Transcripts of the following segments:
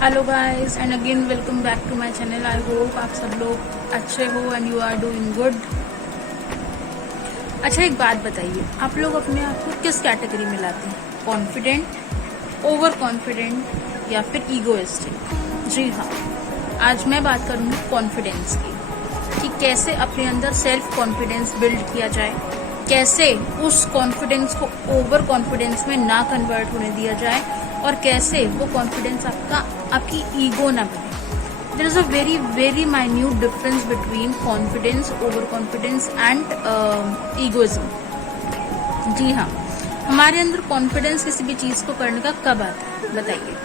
Hello guys and again welcome back to my channel. I hope आप सब लोग अच्छे हो and you are doing good. अच्छा, एक बात बताइए, आप लोग अपने आप को किस कैटेगरी में लाते हैं? कॉन्फिडेंट, ओवर कॉन्फिडेंट या फिर ईगोइस्टिक? जी हाँ, आज मैं बात करूंगी कॉन्फिडेंस की, कि कैसे अपने अंदर सेल्फ कॉन्फिडेंस बिल्ड किया जाए, कैसे उस कॉन्फिडेंस को ओवर कॉन्फिडेंस में ना कन्वर्ट होने दिया जाए और कैसे वो कॉन्फिडेंस आपकी ईगो ना बने। There is a very very minute difference between confidence, over confidence and egoism. जी हाँ, हमारे अंदर कॉन्फिडेंस किसी भी चीज को करने का कब आता है बताइए?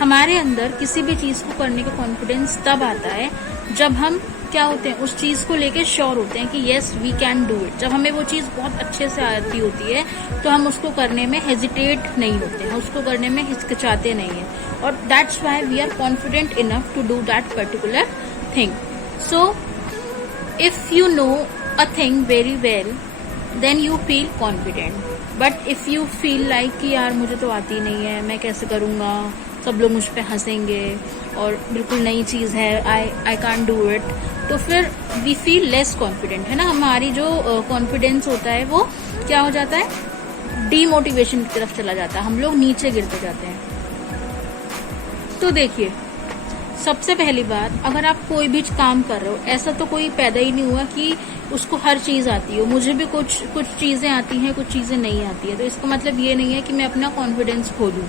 हमारे अंदर किसी भी चीज को करने का कॉन्फिडेंस तब आता है जब हम क्या होते हैं, उस चीज को लेके श्योर होते हैं कि yes we can do it. जब हमें वो चीज बहुत अच्छे से आती होती है तो हम उसको करने में हेजिटेट नहीं होते हैं, उसको करने में हिचकिचाते नहीं है, और that's why we are confident enough to do that particular thing. So if you know a thing very well then you feel confident. But if you feel like कि यार मुझे तो आती नहीं है, मैं कैसे करूंगा, सब लोग मुझ पे हंसेंगे और बिल्कुल नई चीज है, आई कांट डू इट, तो फिर वी फील लेस कॉन्फिडेंट, है ना। हमारी जो कॉन्फिडेंस होता है वो क्या हो जाता है, डीमोटिवेशन की तरफ चला जाता है, हम लोग नीचे गिरते जाते हैं। तो देखिए, सबसे पहली बात, अगर आप कोई भी काम कर रहे हो, ऐसा तो कोई पैदा ही नहीं हुआ कि उसको हर चीज आती हो। मुझे भी कुछ चीजें आती हैं, कुछ चीजें नहीं आती है, तो इसका मतलब ये नहीं है कि मैं अपना कॉन्फिडेंस खो दूं,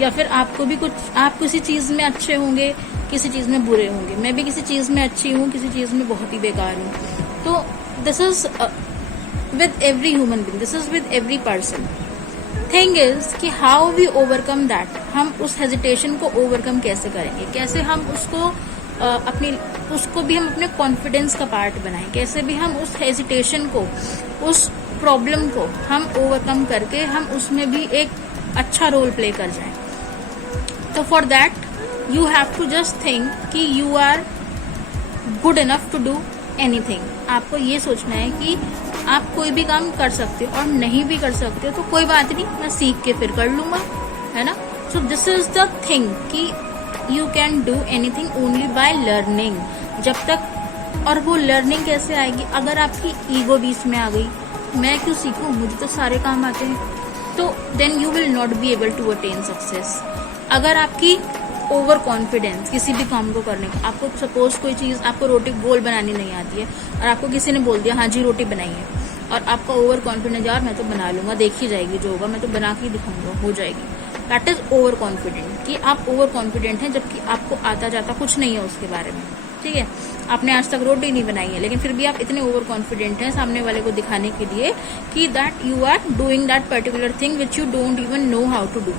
या फिर आपको भी आप किसी चीज में अच्छे होंगे, किसी चीज में बुरे होंगे। मैं भी किसी चीज में अच्छी हूँ, किसी चीज में बहुत ही बेकार हूँ। तो this is with every human being, this is with every person. Thing is कि हाउ वी ओवरकम दैट, हम उस हेजिटेशन को ओवरकम कैसे करेंगे, कैसे हम उसको उसको भी हम अपने कॉन्फिडेंस का पार्ट बनाएं, कैसे भी हम उस हेजिटेशन को, उस प्रॉब्लम को हम ओवरकम करके हम उसमें भी एक अच्छा रोल प्ले कर जाएं। तो for that you have to just think कि you are good enough to do anything. आपको ये सोचना है कि आप कोई भी काम कर सकते हो, और नहीं भी कर सकते हो तो कोई बात नहीं, मैं सीख के फिर कर लूंगा, है ना। So this is the thing कि you can do anything only by learning. जब तक, और वो लर्निंग कैसे आएगी, अगर आपकी ईगो बीच में आ गई, मैं क्यों सीखूं, मुझे तो सारे काम आते हैं, तो then you will not be able to attain success. अगर आपकी ओवर कॉन्फिडेंस किसी भी काम को करने का, आपको सपोज कोई चीज, आपको रोटी गोल बनानी नहीं आती है और आपको किसी ने बोल दिया हाँ जी रोटी बनाइए, और आपका ओवर कॉन्फिडेंस, यार मैं तो बना लूंगा, देखी जाएगी, जो होगा मैं तो बना के दिखाऊंगा, हो जाएगी, दैट इज ओवर कॉन्फिडेंट। कि आप ओवर कॉन्फिडेंट हैं जबकि आपको आता जाता कुछ नहीं है उसके बारे में, ठीक है। आपने आज तक रोटी नहीं बनाई है, लेकिन फिर भी आप इतने ओवर कॉन्फिडेंट हैं सामने वाले को दिखाने के लिए कि that you are doing that particular thing which you don't even know how to do.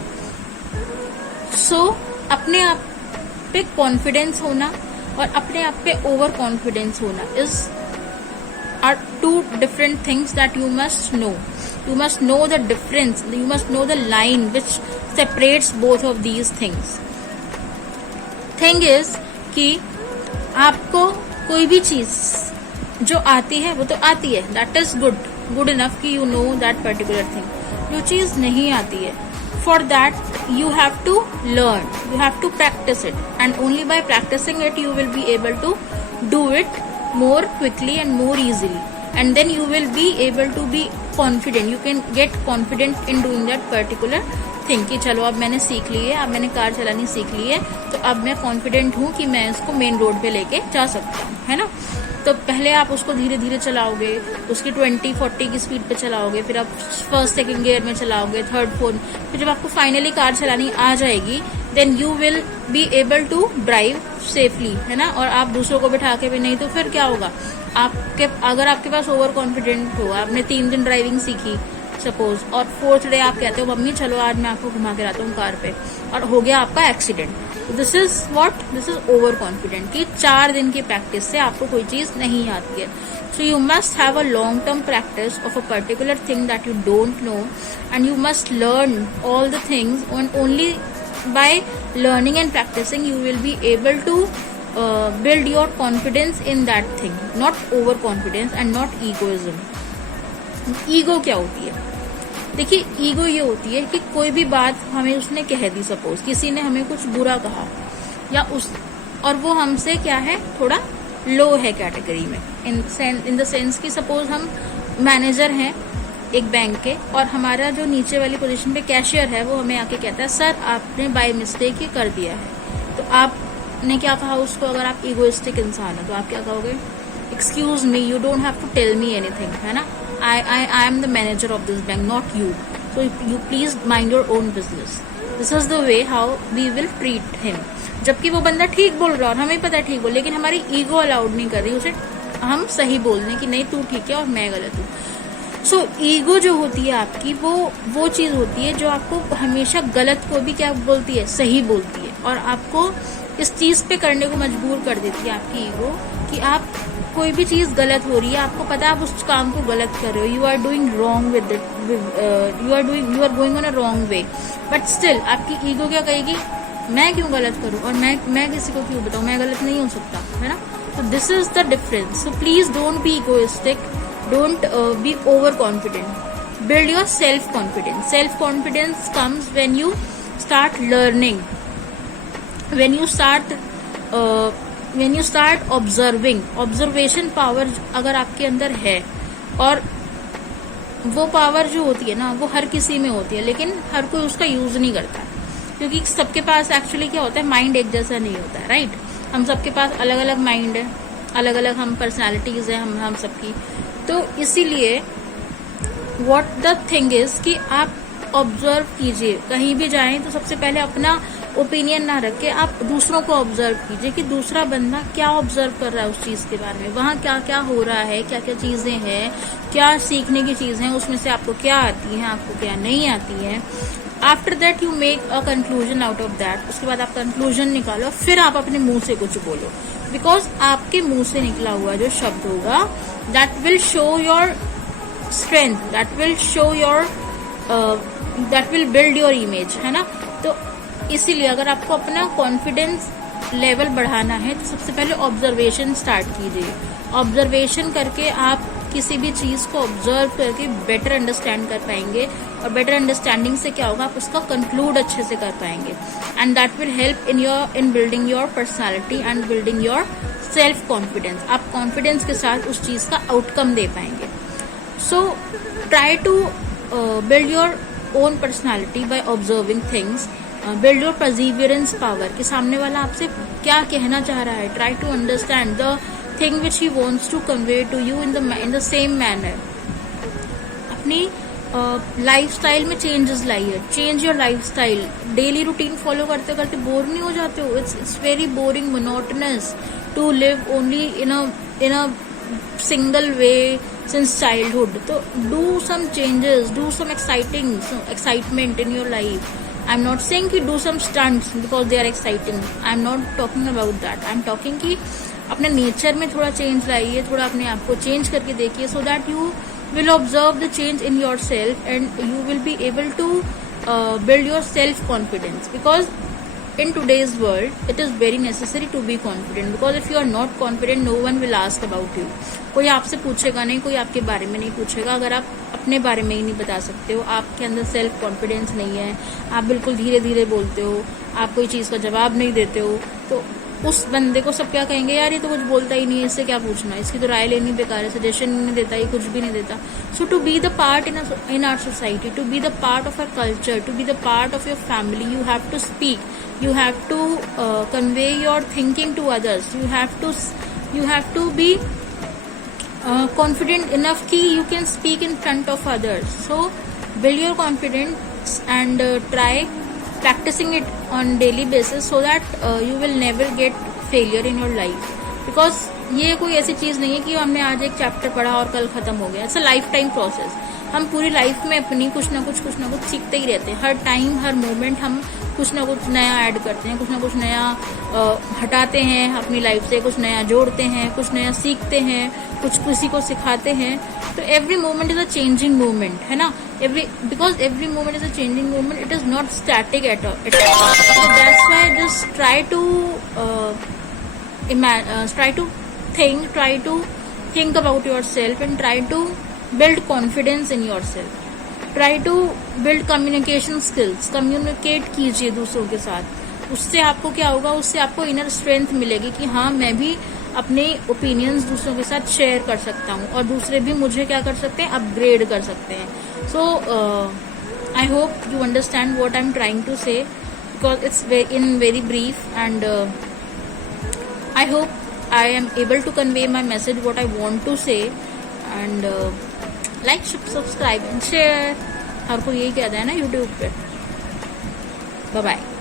So अपने आप पे कॉन्फिडेंस होना और अपने आप पे ओवर कॉन्फिडेंस होना is are two different things that you must know. You must know the difference, you must know the line which separates both of these things. Thing is कि आपको कोई भी चीज जो आती है वो तो आती है, that is good enough कि you know that particular thing. जो चीज नहीं आती है, for that you have to learn, you have to practice it, and only by practicing it you will be able to do it more quickly and more easily, and then you will be able to be confident, you can get confident in doing that particular thing। कि चलो अब मैंने सीख ली है, अब मैंने car चलानी सीख ली है, तो अब मैं कॉन्फिडेंट हूँ कि मैं इसको मेन रोड पे लेके जा सकता हूँ, है ना। तो पहले आप उसको धीरे धीरे चलाओगे, उसकी 20-40 की स्पीड पे चलाओगे, फिर आप फर्स्ट सेकंड गियर में चलाओगे, थर्ड फोर्थ, फिर जब आपको फाइनली कार चलानी आ जाएगी then you will be able to drive safely, है ना। और आप दूसरों को बिठा के भी नहीं, तो फिर क्या होगा, अगर आपके पास ओवर कॉन्फिडेंट हो, आपने 3 दिन ड्राइविंग सीखी सपोज, और 4th डे आप कहते हो मम्मी चलो आज मैं आपको घुमा के लाता हूँ कार पे, और हो गया आपका accident, this is what, this is over confident. कि 4 दिन की प्रैक्टिस से आपको कोई चीज नहीं आती है। So you must have a long term practice of a particular thing that you don't know, and you must learn all the things, and only by learning and practising you will be able to build your confidence in that thing, not overconfidence and not egoism. Ego क्या होती है? देखिए ego ये होती है कि कोई भी बात हमें उसने कह दी, सपोज किसी ने हमें कुछ बुरा कहा या उस, और वो हमसे क्या है, थोड़ा लो है कैटेगरी में, इन द सेंस कि सपोज हम मैनेजर हैं एक बैंक के और हमारा जो नीचे वाली पोजीशन पे कैशियर है वो हमें आके कहता है सर आपने बाय मिस्टेक ये कर दिया है, तो आपने क्या कहा उसको, अगर आप ईगोइस्टिक इंसान है तो आप क्या कहोगे, excuse me you don't have to tell me anything, है ना, I am the manager of this bank not you, so you please mind your own business. This is the way how we will treat him. जबकि वो बंदा ठीक बोल रहा है और हमें पता है ठीक बोल, लेकिन हमारी ईगो अलाउड नहीं कर रही उसे हम सही बोलने की, नहीं तू ठीक है और मैं गलत हूँ। सो ईगो जो होती है आपकी वो चीज होती है जो आपको हमेशा गलत को भी क्या बोलती है, सही बोलती है, और आपको इस चीज पे करने को मजबूर कर देती है आपकी ईगो कि आप कोई भी चीज गलत हो रही है, आपको पता है आप उस काम को गलत कर रहे हो, you are doing wrong with it, you are going on a wrong way, but still आपकी ईगो क्या कहेगी, मैं क्यों गलत करूं और मैं किसी को क्यों बताऊं, मैं गलत नहीं हो सकता, है ना। तो this is the difference. So please don't be egoistic, don't be over confident, build your self confidence. Self confidence comes when you start learning, when you start observing. Observation power अगर आपके अंदर है, और वो पावर जो होती है ना वो हर किसी में होती है, लेकिन हर कोई उसका यूज नहीं करता, क्योंकि सबके पास एक्चुअली क्या होता है, माइंड एक जैसा नहीं होता है, राइट। हम सबके पास अलग अलग माइंड है, अलग अलग हम पर्सनालिटीज है हम सबकी। तो इसीलिए व्हाट द थिंग इज कि आप ऑब्जर्व कीजिए, कहीं भी जाएं तो सबसे पहले अपना ओपिनियन ना रख के आप दूसरों को ऑब्जर्व कीजिए कि दूसरा बंदा क्या ऑब्जर्व कर रहा है उस चीज के बारे में, वहां क्या क्या हो रहा है, क्या क्या चीजें हैं, क्या सीखने की चीजें हैं, उसमें से आपको क्या आती है, आपको क्या नहीं आती है। After that you make a conclusion out of that. उसके बाद आप कंक्लूजन निकालो, फिर आप अपने मुंह से कुछ बोलो, बिकॉज आपके मुंह से निकला हुआ जो शब्द होगा that will show your strength, that will show your that will build your image, है ना। तो इसीलिए अगर आपको अपना कॉन्फिडेंस लेवल बढ़ाना है तो सबसे पहले ऑब्जर्वेशन स्टार्ट कीजिए। ऑब्जर्वेशन करके आप किसी भी चीज को ऑब्जर्व करके बेटर अंडरस्टैंड कर पाएंगे, और बेटर अंडरस्टैंडिंग से क्या होगा, आप उसका कंक्लूड अच्छे से कर पाएंगे, and that will help in building your personality and building your self confidence. आप कॉन्फिडेंस के साथ उस चीज का आउटकम दे पाएंगे। So try to build your own personality by observing things, build your perseverance power, कि सामने वाला आपसे क्या कहना चाह रहा है, try to understand the thing which he wants to convey to you in the same manner. अपनी लाइफस्टाइल में चेंजेस लाइए, change your lifestyle. Daily routine follow करते करते बोर नहीं हो जाते हो, it's very boring, monotonous to live only in a single way since childhood. So do some changes, do some excitement in your life. I'm not saying कि do some stunts because they are exciting. I'm not talking about that. I'm talking कि अपने nature में थोड़ा change लाइए, थोड़ा अपने आप को चेंज करके देखिए, so that you will observe the change in yourself and you will be able to build your self confidence. Because in today's world it is very necessary to be confident, because if you are not confident no one will ask about you. कोई आपसे पूछेगा नहीं, कोई आपके बारे में नहीं पूछेगा अगर आप अपने बारे में ही नहीं बता सकते हो, आपके अंदर सेल्फ कॉन्फिडेंस नहीं है, आप बिल्कुल धीरे धीरे बोलते हो, आप कोई चीज का जवाब नहीं देते हो, तो उस बंदे को सब क्या कहेंगे, यार ये तो कुछ बोलता ही नहीं है, इससे क्या पूछना, इसकी तो राय लेनी बेकार है, सजेशन नहीं देता, ये कुछ भी नहीं देता। So to be the part in our society, to be the part of our culture, to be the part of your family, you have to speak, you have to convey your thinking to others, you have to be confident enough ki you can speak in front of others. So build your confidence and try practicing it on daily basis, so that you will never get failure in your life. Because ये कोई ऐसी चीज नहीं है कि हमने आज एक चैप्टर पढ़ा और कल खत्म हो गया, it's a life time process. हम पूरी लाइफ में अपनी कुछ ना कुछ सीखते ही रहते हैं, हर टाइम हर मोमेंट हम कुछ ना कुछ नया ऐड करते हैं, कुछ ना कुछ नया हटाते हैं अपनी लाइफ से, कुछ नया जोड़ते हैं, कुछ नया सीखते हैं, कुछ किसी को सिखाते हैं। तो every moment is a changing moment, है ना, because every moment is a changing moment, it is not static at all. So that's why just try to think about yourself and try to build confidence in yourself. Try to build communication skills, communicate कीजिए दूसरों के साथ। उससे आपको क्या होगा, उससे आपको इनर स्ट्रेंथ मिलेगी कि हाँ मैं भी अपने ओपिनियंस दूसरों के साथ शेयर कर सकता हूँ और दूसरे भी मुझे क्या कर सकते हैं, अपग्रेड कर सकते हैं। So I hope you understand what I am trying to say, because it's in very brief and I hope I am able to convey my message what I want to say, and like, subscribe and share। हर कोई यही कहता है ना YouTube पे। Bye bye.